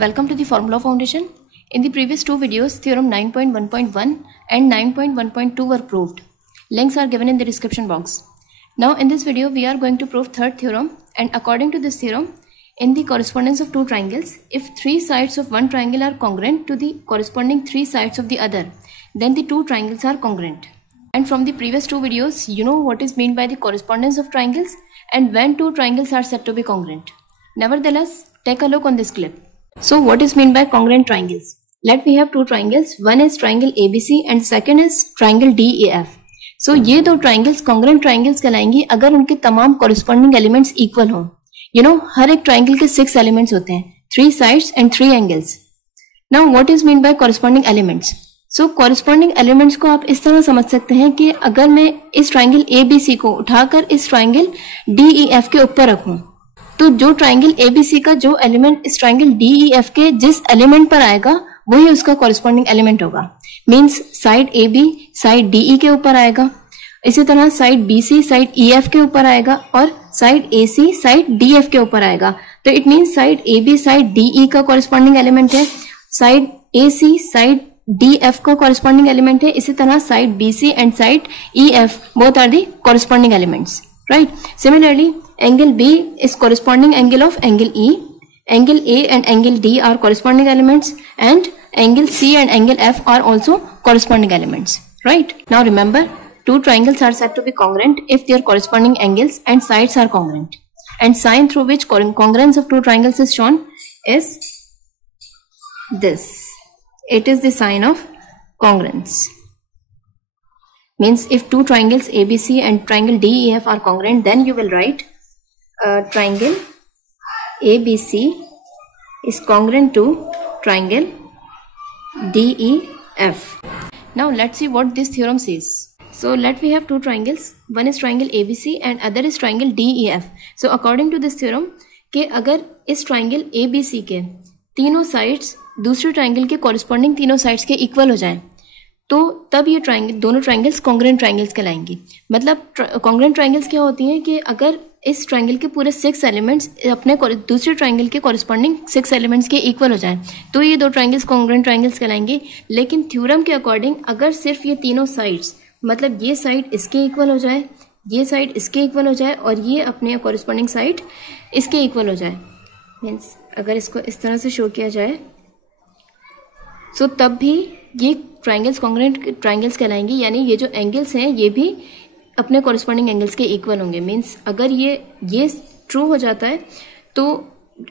Welcome to the Formula Foundation. In the previous two videos, theorem 9.1.1 and 9.1.2 were proved. Links are given in the description box. Now in this video, we are going to prove third theorem, and according to this theorem, in the correspondence of two triangles, if three sides of one triangle are congruent to the corresponding three sides of the other, then the two triangles are congruent. And from the previous two videos, you know what is meant by the correspondence of triangles and when two triangles are said to be congruent. Nevertheless, take a look on this clip. So what is meant by congruent triangles? Let we have two triangles. One is triangle ABC and second is triangle DEF. So ये दो triangles congruent triangles कहलाएंगी अगर उनके तमाम corresponding elements equal हों. You know, हर एक triangle के 6 elements होते हैं, 3 sides and 3 angles. Now what is meant by corresponding elements? So corresponding elements को आप इस तरह समझ सकते हैं कि अगर मैं इस triangle ABC को उठाकर इस triangle DEF के ऊपर रखूं, तो जो ट्राइंगल ABC का जो एलिमेंट इस ट्राइंगल DEF के जिस एलिमेंट पर आएगा वही उसका कॉरेस्पॉन्डिंग एलिमेंट होगा. Means side AB side DE के ऊपर आएगा, इसी तरह साइड BC साइड EF के ऊपर आएगा और साइड AC साइड DF के ऊपर आएगा. तो it means side AB side DE का कॉरेस्पॉन्डिंग एलिमेंट है, साइड AC साइड DF का कॉरेस्पॉन्डिंग एलिमेंट है, इसी तरह side BC and side EF both are the corresponding elements. Right. Similarly, angle B is corresponding angle of angle E. Angle A and angle D are corresponding elements, and angle C and angle F are also corresponding elements. Right. Now remember, two triangles are said to be congruent if their corresponding angles and sides are congruent. And sign through which congruence of two triangles is shown is this. It is the sign of congruence. Means if two triangles ABC and triangle DEF are congruent, then you will write triangle ABC is congruent to triangle DEF. Now let's see what this theorem says. So let we have two triangles. One is triangle ABC and other is triangle DEF. So according to this theorem, कि अगर इस triangle ABC के तीनों sides दूसरे triangle के corresponding तीनों sides के equal हो जाएं, तो तब ये ट्राइंगल दोनों ट्राइंगल्स कॉन्ग्रुएंट ट्राइंगल्स कहलाएंगी. मतलब कॉन्ग्रुएंट ट्राइंगल्स क्या होती हैं कि अगर इस ट्राइंगल के पूरे 6 एलिमेंट्स अपने दूसरे ट्राइंगल के कॉरेस्पॉन्डिंग 6 एलिमेंट्स के इक्वल हो जाएं, तो ये दो ट्राइंगल्स कॉन्ग्रुएंट ट्राइंगल्स कहलाएंगे. लेकिन थ्योरम के अकॉर्डिंग अगर सिर्फ ये तीनों साइड्स, मतलब ये साइड इसके इक्वल हो जाए, ये साइड इसके इक्वल हो जाए और ये अपने कॉरेस्पॉन्डिंग साइड इसके इक्वल हो जाए, मीन्स अगर इसको इस तरह से शो किया जाए, सो तब भी ये ट्राइंगल्स कॉन्ग्रुएंट ट्राइंगल्स कहलाएंगे. यानी ये जो एंगल्स हैं ये भी अपने कॉरेस्पॉन्डिंग एंगल्स के इक्वल होंगे. मींस अगर ये ट्रू हो जाता है तो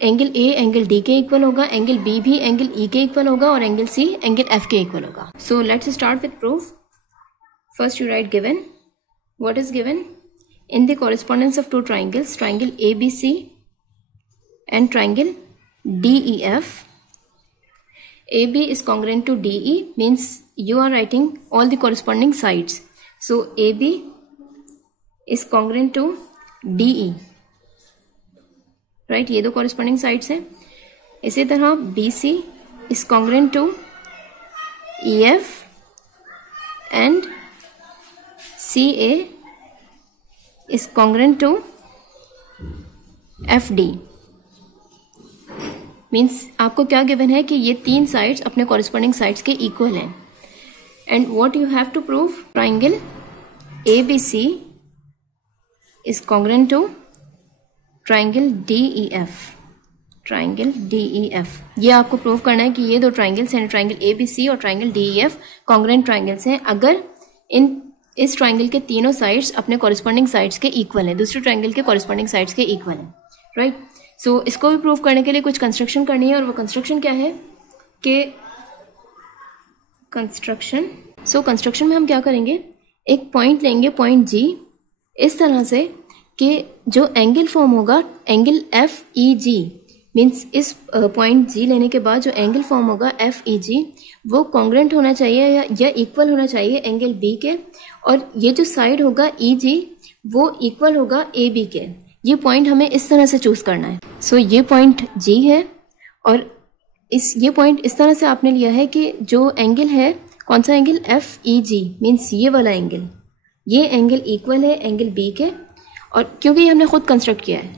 एंगल A एंगल D के इक्वल होगा, एंगल B भी एंगल E के इक्वल होगा और एंगल C एंगल F के इक्वल होगा. सो let's start with proof. First you right given. What is given? In the correspondence of two triangles, triangle ABC and triangle DEF, AB is congruent to DE, means you are writing all the corresponding sides. So AB is congruent to DE, right? ये दो corresponding sides हैं. इसी तरह BC is congruent to EF and CA is congruent to FD. Means आपको क्या given है कि ये तीन साइड्स अपने कॉरेस्पॉन्डिंग साइड्स के इक्वल हैं. And what you have to prove? Triangle ABC is congruent to triangle DEF. Triangle DEF ये आपको प्रूव करना है कि ये दो ट्राइंगल्स हैं, ट्राइंगल ABC और ट्राइंगल DEF कॉन्ग्रुएंट ट्राइंगल्स हैं अगर इस ट्राइंगल के तीनों साइड्स अपने कॉरेस्पॉन्डिंग साइड्स के इक्वल हैं, दूसरे ट्राइंगल के कॉरेस्पॉन्डिंग साइड्स के इक्वल हैं. राइट. सो इसको भी प्रूव करने के लिए कुछ कंस्ट्रक्शन करनी है, और वो कंस्ट्रक्शन क्या है कि कंस्ट्रक्शन में हम क्या करेंगे, एक पॉइंट लेंगे, पॉइंट G, इस तरह से कि जो एंगल फॉर्म होगा एंगल FEG, मीन्स इस पॉइंट G लेने के बाद जो एंगल फॉर्म होगा FEG वो कॉन्ग्रुएंट होना चाहिए या इक्वल होना चाहिए एंगल B के, और ये जो साइड होगा EG वो इक्वल होगा AB के. ये पॉइंट हमें इस तरह से चूज करना है. सो ये पॉइंट G है और ये पॉइंट इस तरह से आपने लिया है कि जो एंगल है, कौन सा एंगल? FEG, मीन्स ये वाला एंगल, ये एंगल इक्वल है एंगल B के, और क्योंकि ये हमने खुद कंस्ट्रक्ट किया है,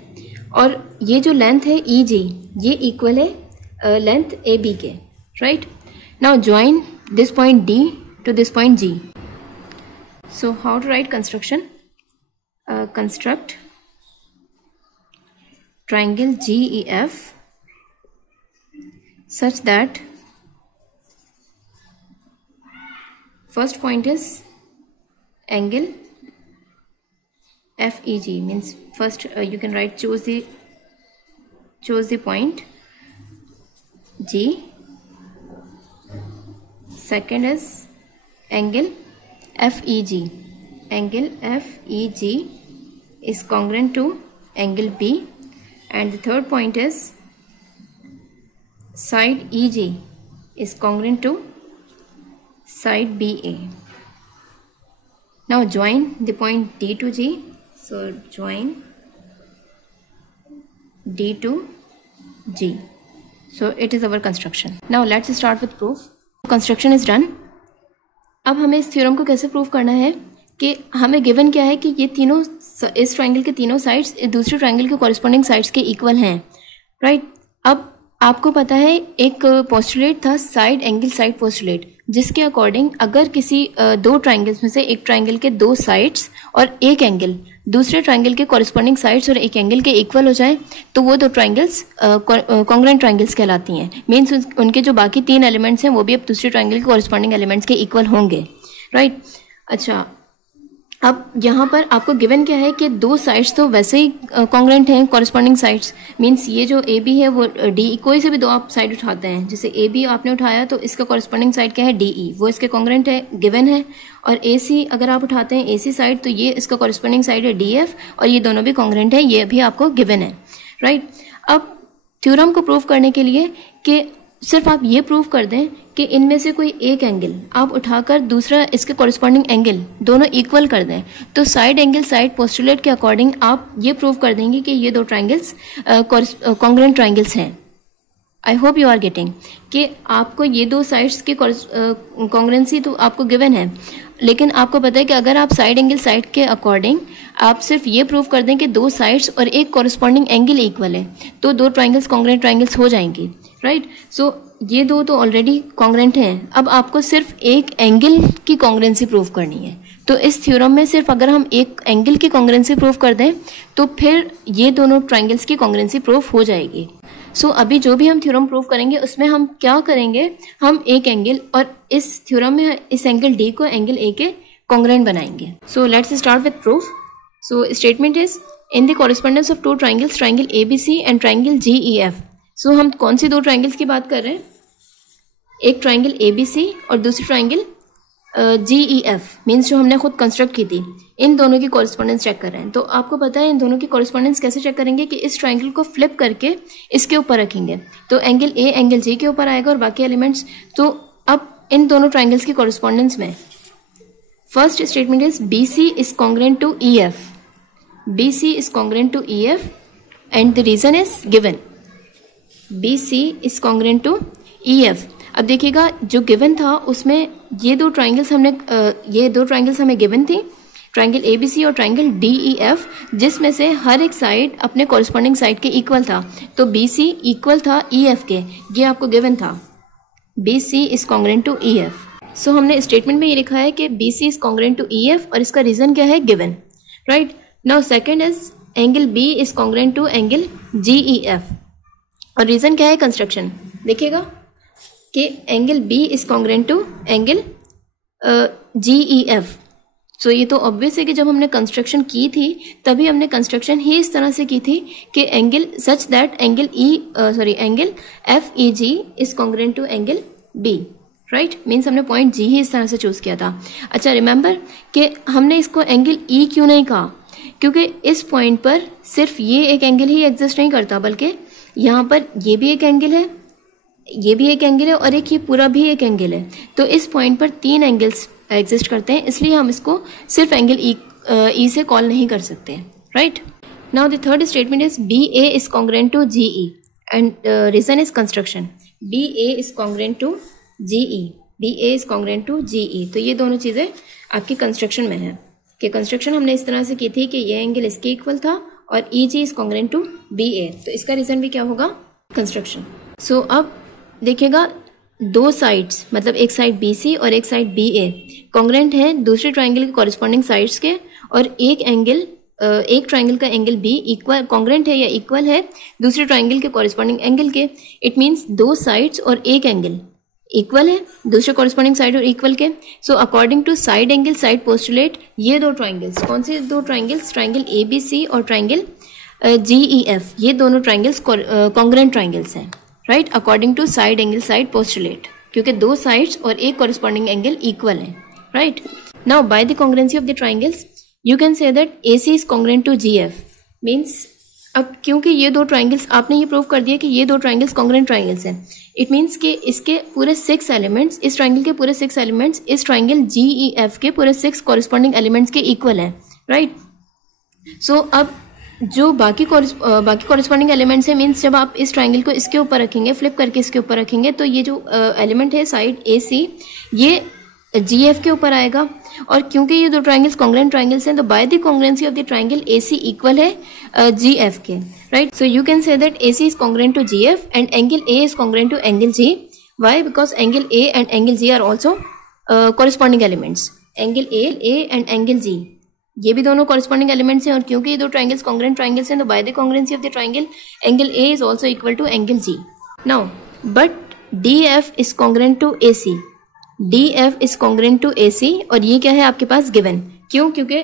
और ये जो लेंथ है EG ये इक्वल है लेंथ ए बी के, right. Now join this point D to this point G. So how to write construction? Construct triangle GEF such that first point is angle FEG, means first you can write choose the point G. Second is angle FEG. Angle FEG is congruent to angle B, and the third point is side EG is congruent to side BA. Now join the point D to G. So join D to G. So it is our construction. Now let's start with proof. Construction is done. अब हमें इस theorem को कैसे prove करना है कि हमें given क्या है कि ये तीनों, इस ट्रायंगल के तीनों साइड्स दूसरे ट्रायंगल के कॉरेस्पॉन्डिंग साइड्स के इक्वल हैं, राइट. अब आपको पता है एक पोस्टुलेट था साइड एंगल साइड पोस्टुलेट, जिसके अकॉर्डिंग अगर किसी दो ट्रायंगल्स में से एक ट्रायंगल के दो साइड्स और एक एंगल दूसरे ट्रायंगल के कॉरेस्पॉन्डिंग साइड्स और एक एंगल के इक्वल हो जाए तो वो दो ट्रायंगल्स कॉन्ग्रुएंट ट्रायंगल्स कहलाती हैं. मीन्स उनके जो बाकी तीन एलिमेंट्स हैं वो भी अब दूसरे ट्रायंगल के कॉरेस्पॉन्डिंग एलिमेंट्स के इक्वल होंगे, राइट. अच्छा, अब यहाँ पर आपको गिवन क्या है कि दो साइड्स तो वैसे ही कॉन्ग्रुएंट हैं कॉरेस्पॉन्डिंग साइड्स. मींस ये जो ए बी है वो डी, कोई से भी दो आप साइड उठाते हैं, जैसे ए बी आपने उठाया तो इसका कॉरेस्पॉन्डिंग साइड क्या है डी ई, वो इसके कॉन्ग्रुएंट है, गिवन है. और ए सी अगर आप उठाते हैं ए सी साइड तो ये इसका कॉरेस्पॉन्डिंग साइड है डी एफ, और ये दोनों भी कॉन्ग्रुएंट है, ये भी आपको गिवन है, राइट. अब थ्योरम को प्रूव करने के लिए कि सिर्फ आप ये प्रूव कर दें कि इनमें से कोई एक एंगल आप उठाकर दूसरा इसके कॉरेस्पॉन्डिंग एंगल दोनों इक्वल कर दें तो साइड एंगल साइड पोस्टुलेट के अकॉर्डिंग आप ये प्रूव कर देंगे कि ये दो ट्रायंगल्स कॉन्ग्रुएंट ट्रायंगल्स हैं. I hope you are getting कि आपको ये दो साइड्स की कॉन्ग्रुएंसी तो आपको गिवन है, लेकिन आपको पता है कि अगर आप साइड एंगल साइड के अकॉर्डिंग आप सिर्फ ये प्रूव कर दें कि दो साइड्स और एक कॉरेस्पॉन्डिंग एंगल इक्वल है तो दो ट्रायंगल्स कॉन्ग्रुएंट ट्रायंगल्स हो जाएंगी, राइट. सो ये दो तो ऑलरेडी कॉन्ग्रुएंट हैं, अब आपको सिर्फ एक एंगल की कॉन्ग्रुएंसी प्रूव करनी है. तो इस थ्योरम में सिर्फ अगर हम एक एंगल की कॉन्ग्रुएंसी प्रूव कर दें तो फिर ये दोनों ट्रायंगल्स की कॉन्ग्रुएंसी प्रूव हो जाएगी. सो अभी जो भी हम थ्योरम प्रूव करेंगे उसमें हम क्या करेंगे, हम एक एंगल और इस थ्योरम में इस एंगल डी को एंगल ए के कॉन्ग्रुएंट बनाएंगे. So let's start with proof. So statement is in the correspondence of two triangles triangle ABC and triangle GEF. So हम कौन सी दो ट्रायंगल्स की बात कर रहे हैं, एक ट्रायंगल एबीसी और दूसरी ट्रायंगल जीईएफ, मीन्स जो हमने खुद कंस्ट्रक्ट की थी. इन दोनों की कॉरेस्पॉन्डेंस चेक कर रहे हैं. तो आपको पता है इन दोनों की कॉरेस्पॉन्डेंस कैसे चेक करेंगे कि इस ट्रायंगल को फ्लिप करके इसके ऊपर रखेंगे तो एंगल ए एंगल जी के ऊपर आएगा और बाकी एलिमेंट्स. तो अब इन दोनों ट्रायंगल्स की कॉरेस्पॉन्डेंस में first statement is B C is congruent to E F. B C is congruent to E F and the reason is given. B C is congruent to E F. अब देखिएगा जो given था उसमें ये दो triangles हमें given थी, triangle ABC और ट्रायंगल डीईएफ, जिसमें से हर एक साइड अपने कॉरेस्पॉन्डिंग साइड के इक्वल था. तो बीसी इक्वल था ईएफ के, ये आपको गिवन था. BC is congruent to EF. So हमने स्टेटमेंट में ये लिखा है कि BC is congruent to EF और इसका रीजन क्या है, given, right. Now second is angle B is congruent to angle GEF और रीजन क्या है, कंस्ट्रक्शन. देखिएगा कि angle B is congruent to angle GEF. So ये तो ऑब्वियस है कि जब हमने कंस्ट्रक्शन की थी तभी हमने कंस्ट्रक्शन ही इस तरह से की थी कि angle such that angle angle F E G is congruent to angle B, right. Means हमने पॉइंट जी ही इस तरह से चूज किया था. अच्छा, रिमेंबर कि हमने इसको एंगल ई क्यों नहीं कहा, क्योंकि इस पॉइंट पर सिर्फ ये एक एंगल ही एग्जिस्ट नहीं करता, बल्कि यहाँ पर ये भी एक एंगल है, ये भी एक एंगल है और एक ये पूरा भी एक एंगल है. तो इस पॉइंट पर तीन एंगल्स एग्जिस्ट करते हैं, इसलिए हम इसको सिर्फ एंगल ई से कॉल नहीं कर सकते, right. Now the third statement is B A is congruent to GE and reason is construction. B A is congruent to GE, B A is congruent to GE. तो ये दोनों चीजें आपकी construction में है कि कंस्ट्रक्शन हमने इस तरह से की थी कि ये एंगल इसके इक्वल था और ई G is congruent to be ए. तो इसका रीजन भी क्या होगा, कंस्ट्रक्शन. सो अब देखिएगा दो साइड्स, मतलब एक साइड BC और एक साइड BA कॉन्ग्रेंट है दूसरे ट्राइंगल के कॉरेस्पॉन्डिंग साइड्स के, और एक ट्राइंगल का एंगल B इक्वल कॉन्ग्रेंट है या इक्वल है दूसरे ट्राइंगल के कॉरेस्पॉन्डिंग एंगल के। इट मीन्स दो साइड्स और एक एंगल इक्वल है दूसरे कॉरेस्पॉन्डिंग साइड और इक्वल के। So according to side angle side postulate, ये दो ट्राइंगल्स, कौन से दो ट्राइंगल्स, ट्राइंगल ABC और ट्राइंगल GEF, ये दोनों ट्राइंगल्स कॉन्ग्रेंट ट्राइंगल्स हैं, right, according to side angle side postulate, क्योंकि दो साइड्स और एक कॉरेस्पॉन्डिंग एंगल इक्वल है, right. Now by the congruency of the triangles you can say that AC is congruent to GF। Means अब क्योंकि ये दो ट्राइंगल्स, आपने ये प्रूव कर दिया कि ये दो ट्राइंगल्स कॉन्ग्रेंट ट्राइंगल्स हैं, इट मीन्स कि इसके पूरे 6 एलिमेंट्स, इस ट्राइंगल के पूरे 6 एलिमेंट्स इस ट्राइंगल GEF के पूरे 6 कॉरेस्पॉन्डिंग एलिमेंट्स के इक्वल हैं, राइट। सो अब जो बाकी कॉरेस्पॉन्डिंग एलिमेंट्स है, मीन्स जब आप इस ट्राइंगल को इसके ऊपर रखेंगे, फ्लिप करके इसके ऊपर रखेंगे, तो ये जो एलिमेंट है साइड AC ये GF के ऊपर आएगा। और क्योंकि ये दो ट्राइंगल्स कॉन्ग्रेंट ट्राइंगल्स हैं, तो by the congruency of the triangle AC equal है GF के, right. So you can say that AC is congruent to GF and angle A is congruent to angle G। Why? Because angle A and angle G are also corresponding elements. Angle A and angle G ये भी दोनों corresponding elements हैं, और क्योंकि ये दो triangles congruent triangles हैं, तो by the congruency of the triangle angle A is also equal to angle G। Now but DF is congruent to AC, DF is congruent to AC, और ये क्या है आपके पास गिवन। क्यों? क्योंकि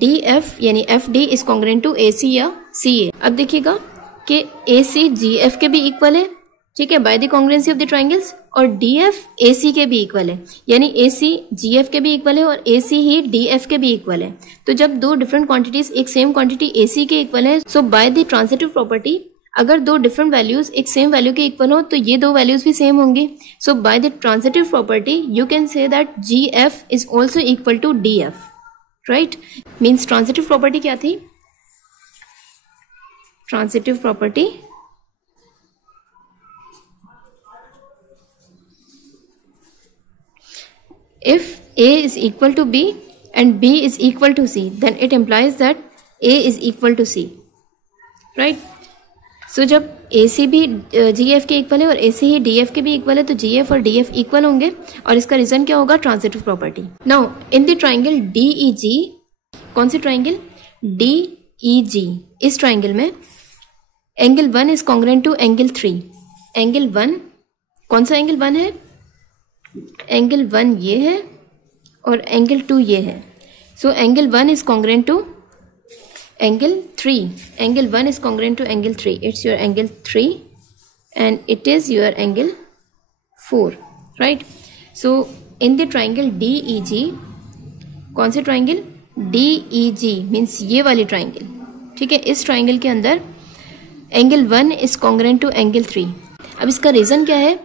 DF यानी FD is congruent to AC या CA। अब देखिएगा कि AC GF के भी इक्वल है, ठीक है, bye the congruency of the triangles, और DF AC के भी इक्वल है, यानी AC GF के भी इक्वल है और AC ही DF के भी इक्वल है। तो जब दो डिफरेंट क्वांटिटीज एक सेम क्वांटिटी AC के इक्वल है, so by the transitive property अगर दो डिफरेंट वैल्यूज एक सेम वैल्यू के इक्वल हो तो ये दो वैल्यूज भी सेम होंगे। So by the transitive property you can say that GF is also equal to DF, right. Means transitive property क्या थी? Transitive property if A is equal to B and B is equal to C, then it implies that A is equal to C, right? So जब AC भी GF के equal है और AC ही DF के भी equal है, तो GF और DF इक्वल होंगे, और इसका रीजन क्या होगा? Transitive property. Now in the triangle DEG, कौन सी ट्राइंगल? DEG, इस ट्राइंगल में angle 1 is congruent to angle 3। Angle 1, कौन सा एंगल 1 है? एंगल 1 ये है और एंगल 2 ये है। So angle 1 is congruent to angle 3। Angle 1 is congruent to angle 3, it's your angle 3 and it is your angle 4, right. So in the triangle DEG, कौन से ट्राइंगल? DEG मीन्स ये वाली ट्राइंगल, ठीक है। इस ट्राइंगल के अंदर angle 1 is congruent to angle 3। अब इसका रीजन क्या है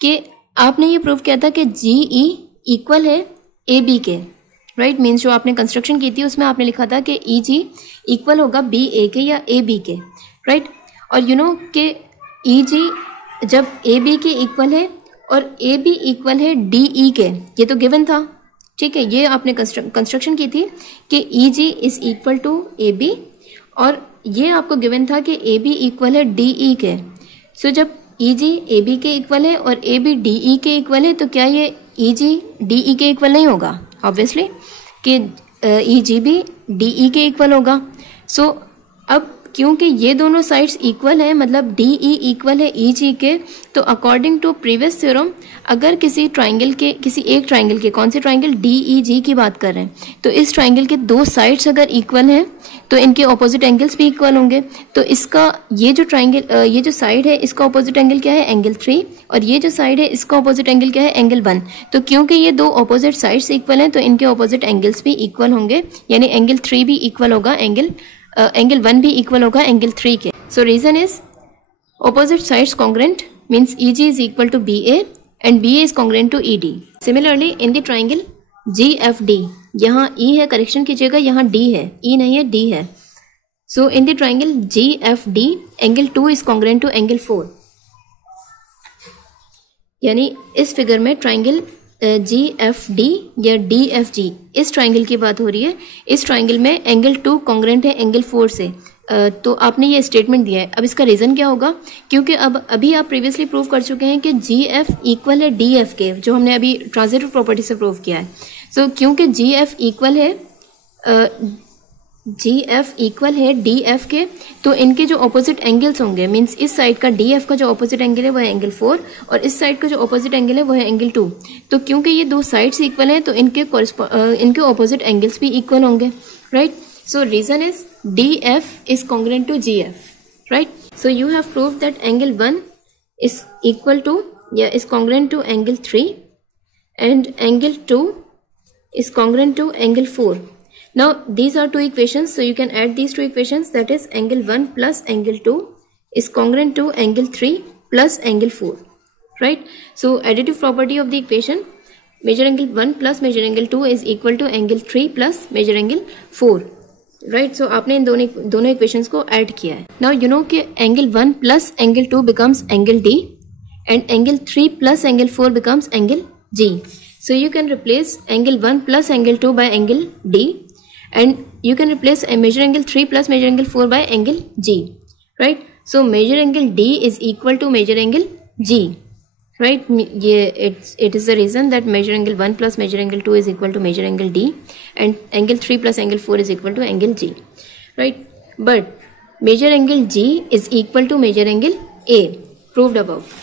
कि आपने ये प्रूव किया था कि GE इक्वल है AB के, राइट। मीन्स जो आपने कंस्ट्रक्शन की थी उसमें आपने लिखा था कि EG इक्वल होगा BA के या AB के, राइट। और यू नो कि EG जब AB के इक्वल है और AB इक्वल है DE के, ये तो गिवन था, ठीक है। ये आपने कंस्ट्रक्शन की थी कि EG is equal to AB, और ये आपको गिवन था कि AB इक्वल है DE के। सो जब EG AB के इक्वल है और AB DE के इक्वल है, तो क्या ये EG DE के इक्वल नहीं होगा? ऑब्वियसली कि EG भी DE के इक्वल होगा। सो अब क्योंकि ये दोनों साइड्स इक्वल है, मतलब DE इक्वल है EG के, तो अकॉर्डिंग टू प्रीवियस थ्योरम अगर किसी ट्राइंगल के, किसी एक ट्राइंगल के, कौन से ट्राइंगल? DEG की बात कर रहे हैं, तो इस ट्राइंगल के दो साइड्स अगर इक्वल हैं तो इनके ऑपोजिट एंगल्स भी इक्वल होंगे। तो इसका ये जो ट्राइंगल, ये जो साइड है इसका ऑपोजिट एंगल क्या है? एंगल 3, और ये जो साइड है इसका ऑपोजिट एंगल क्या है? एंगल 1। तो क्योंकि ये दो ऑपोजिट साइड्स इक्वल हैं तो इनके ऑपोजिट एंगल्स भी इक्वल होंगे, यानी एंगल 3 भी इक्वल होगा एंगल 1 भी इक्वल होगा एंगल 3 के। So reason is opposite sides congruent, means EG is equal to BA and BA is congruent to ED। Similarly in the triangle GFD, यहाँ E है, करेक्शन कीजिएगा, यहाँ D है, E नहीं है, D है। So in the triangle GFD angle 2 is congruent to angle 4, यानी इस फिगर में ट्राइंगल GFD या DFG, इस ट्राइंगल की बात हो रही है। इस ट्राइंगल में एंगल 2 कॉन्ग्रेंट है एंगल 4 से, तो आपने ये स्टेटमेंट दिया है। अब इसका रीज़न क्या होगा, क्योंकि अब अभी आप प्रीवियसली प्रूव कर चुके हैं कि जी एफ इक्वल है डी एफ के, जो हमने अभी ट्रांजिटिव प्रॉपर्टी से प्रूव किया है। सो क्योंकि जी एफ इक्वल है डी एफ के, तो इनके जो ऑपोजिट एंगल्स होंगे, मीन्स इस साइड का डी एफ का जो ऑपोजिट एंगल है वो है एंगल 4 और इस साइड का जो ऑपोजिट एंगल है वो है एंगल 2। तो क्योंकि ये दो साइड्स इक्वल हैं तो इनके ऑपोजिट एंगल्स भी इक्वल होंगे, right. So reason is DF is congruent to GF, right? So you have proved that angle 1 is equal to, is congruent to angle 3 and angle 2 is congruent to angle 4. Now these are two equations, so you can add these two equations, that is angle 1 plus angle 2 is congruent to angle 3 plus angle 4, right? So additive property of the equation, measure angle 1 plus measure angle 2 is equal to angle 3 plus measure angle 4. Right, so आपने इन दोनों equations को add किया है। Now you know कि angle 1 plus angle 2 becomes angle D and angle 3 plus angle 4 becomes angle G. So you can replace angle 1 plus angle 2 by angle D and you can replace measure angle 3 plus measure angle 4 by angle G, right. So measure angle D is equal to measure angle G, right? It is the reason that measure angle 1 plus measure angle 2 is equal to measure angle D and angle 3 plus angle 4 is equal to angle G, right? But measure angle G is equal to measure angle A, proved above.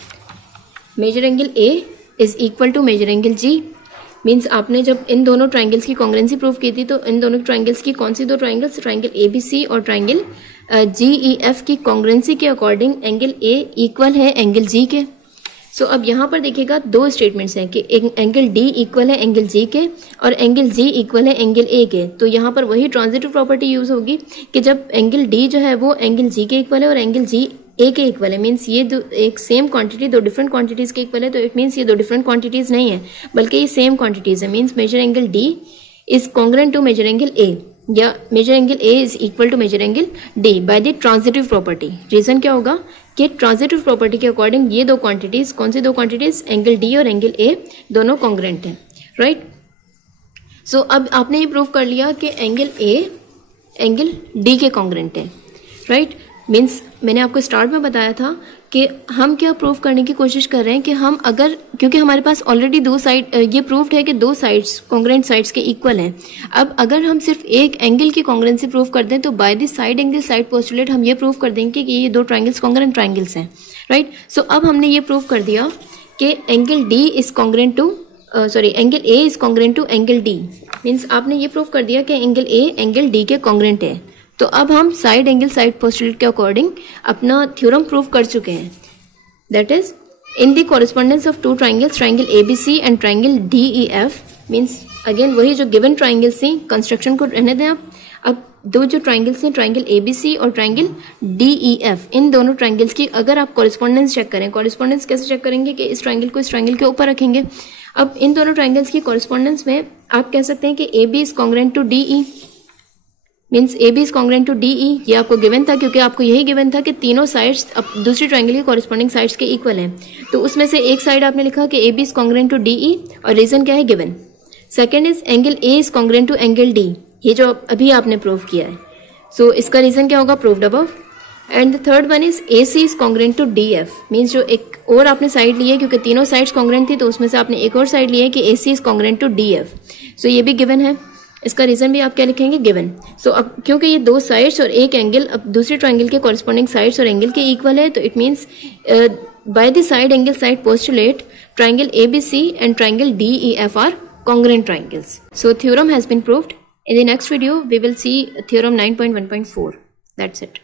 Measure angle A is equal to measure angle G means आपने जब इन दोनों triangles की congruency prove की थी तो इन दोनों triangles की कौन सी दो ट्राइंगल्स, ट्राइंगल ABC और ट्राइंगल GEF की कॉन्ग्रुएंसी के अकॉर्डिंग एंगल A इक्वल है एंगल G के। सो अब यहाँ पर देखिएगा दो स्टेटमेंट्स हैं कि एंगल D इक्वल है एंगल G के और एंगल G इक्वल है एंगल A के। तो यहाँ पर वही ट्रांजिटिव प्रॉपर्टी यूज होगी कि जब एंगल D जो है वो एंगल G के इक्वल है और एंगल G A के इक्वल है, मीन्स ये दो एक सेम क्वांटिटी दो डिफरेंट क्वांटिटीज के इक्वल है, तो इट मीन्स ये दो डिफरेंट क्वांटिटीज नहीं है बल्कि ये सेम क्वांटिटीज है। Means measure angle D is congruent to measure angle A या measure angle A is equal to measure angle D by the transitive property. Reason क्या होगा कि ट्रांजिटिव प्रॉपर्टी के अकॉर्डिंग ये दो क्वांटिटीज, कौन सी दो क्वांटिटीज, एंगल D और एंगल A दोनों कॉन्ग्रुएंट हैं, राइट। सो अब आपने ये प्रूव कर लिया कि एंगल A एंगल D के कॉन्ग्रुएंट है, राइट। मीन्स मैंने आपको स्टार्ट में बताया था कि हम क्या प्रूव करने की कोशिश कर रहे हैं कि हम अगर, क्योंकि हमारे पास ऑलरेडी दो साइड, ये प्रूव्ड है कि दो साइड्स कॉन्ग्रुएंट साइड्स के इक्वल हैं। अब अगर हम सिर्फ एक एंगल की कॉन्ग्रुएंसी प्रूव कर दें तो by the side angle side postulate हम ये प्रूव कर देंगे कि ये दो ट्राइंगल्स कॉन्ग्रुएंट ट्राइंगल्स हैं, राइट। सो अब हमने ये प्रूव कर दिया कि angle D is congruent to angle A is congruent to angle D। Means आपने ये प्रूव कर दिया कि एंगल A एंगल D के कॉन्ग्रुएंट है। तो अब हम साइड एंगल साइड पोस्टुलेट के अकॉर्डिंग अपना थ्योरम प्रूव कर चुके हैं, that is in the correspondence of two triangles, triangle ABC and triangle DEF। Means again वही जो गिवन ट्राइंगल्स थी, कंस्ट्रक्शन को रहने दें आप। अब दो जो ट्राइंगल्स हैं, ट्राइंगल ABC और ट्राइंगल DEF, इन दोनों ट्राइंगल्स की अगर आप कॉरेस्पॉन्डेंस चेक करें, कॉरेस्पॉन्डेंस कैसे चेक करेंगे कि इस ट्राइंगल को इस ट्राइंगल के ऊपर रखेंगे। अब इन दोनों ट्राइंगल्स की कॉरेस्पॉन्डेंस में आप कह सकते हैं कि AB is congruent to DE, means AB is congruent to DE। ये आपको गिवन था क्योंकि आपको यही गिवन था कि तीनों साइड्स अब दूसरी ट्राइंगल के कॉरेस्पॉन्डिंग साइड्स के इक्वल हैं। तो उसमें से एक साइड आपने लिखा कि AB is congruent to DE और रीजन क्या है, given. Second is angle A is congruent to angle D, ये जो अभी आपने प्रूव किया है। सो इसका रीजन क्या होगा, proved above. And the third one is AC is congruent to DF, means जो एक और आपने साइड ली है क्योंकि तीनों साइड्स कॉन्ग्रुएंट थी तो उसमें से आपने एक और साइड ली है कि AC is congruent to DF। So ये भी गिवन है, इसका रीजन भी आप क्या लिखेंगे, गिवन। सो अब क्योंकि ये दो साइड्स और एक एंगल अब दूसरे ट्राइंगल के कॉरेस्पॉन्डिंग साइड्स और एंगल के इक्वल है, तो it means by the side angle side postulate triangle ABC and triangle DEF are congruent triangles. So theorem has been proved. In the next video we will see theorem 9.1.4. That's it.